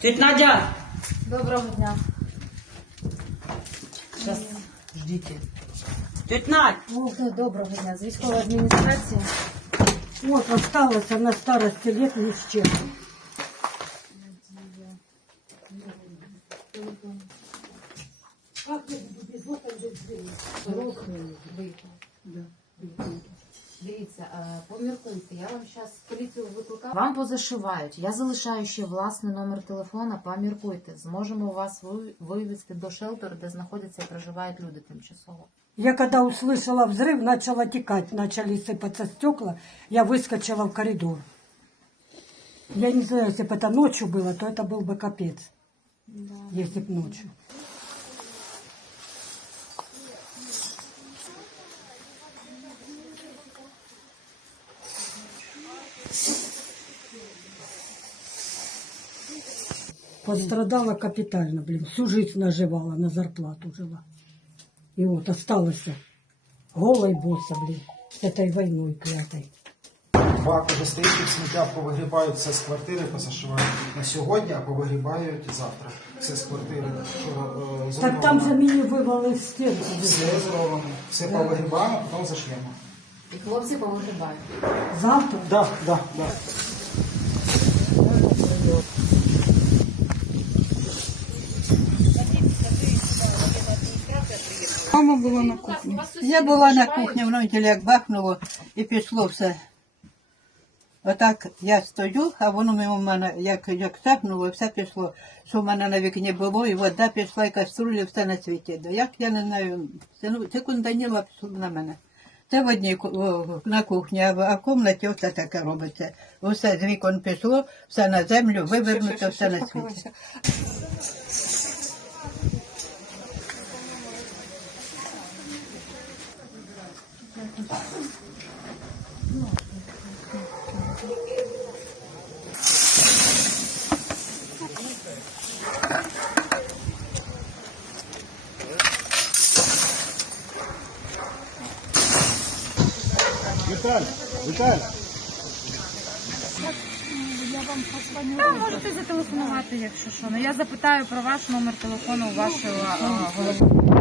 Тетя Надя! Доброго дня. Сейчас, ждите. Тетя Надь! О, да, доброго дня. З військової адміністрації. Вот осталось на старости лет ни с чем. Дивіться, е, поміркуйте, я вам зараз поліцію викликаю. Вам позашивають. Я залишаю ще власний номер телефона. Поміркуйте. Зможемо вас ви- вивезти до шелтеру, де знаходяться і проживають люди тимчасово. Я когда услышала взрыв, начала текать, начали сыпаться стекла, я выскочила в коридор. Я не знаю, если бы это ночью было, то это был бы капец, если бы ночью. Пострадала капитально, блин. Всю жизнь наживала, на зарплату жила. И вот осталась голой босса, блин, с этой войной клятой. Бак уже стоїть, сміття повигрібають все з квартири, позашивають на сьогодні, а повигрібають завтра. Все з квартири. Вчора, е, Так там зроблено. мені вивали стінку. все зроблено. Все повигрібаємо, потім зашьємо. І хлопці повигрібають. Завтра? Так, так, так. Мама була на кухні. Я була на кухні, воно як бахнуло і пішло все. Отак я стою, а воно мимо мене, як, як цапнуло, і все пішло, що в мене на вікні було, і вода пішла, і каструлі, все на світі. Як я не знаю, це, ну, секунд Даніла пішло на мене. Це в одній на кухні, а в, а в кімнаті все таке робиться. Усе з вікон пішло, все на землю, вивернуто, все на світі. Та, можете зателефонувати, якщо що. Ну я запитаю про ваш номер телефону вашого голови.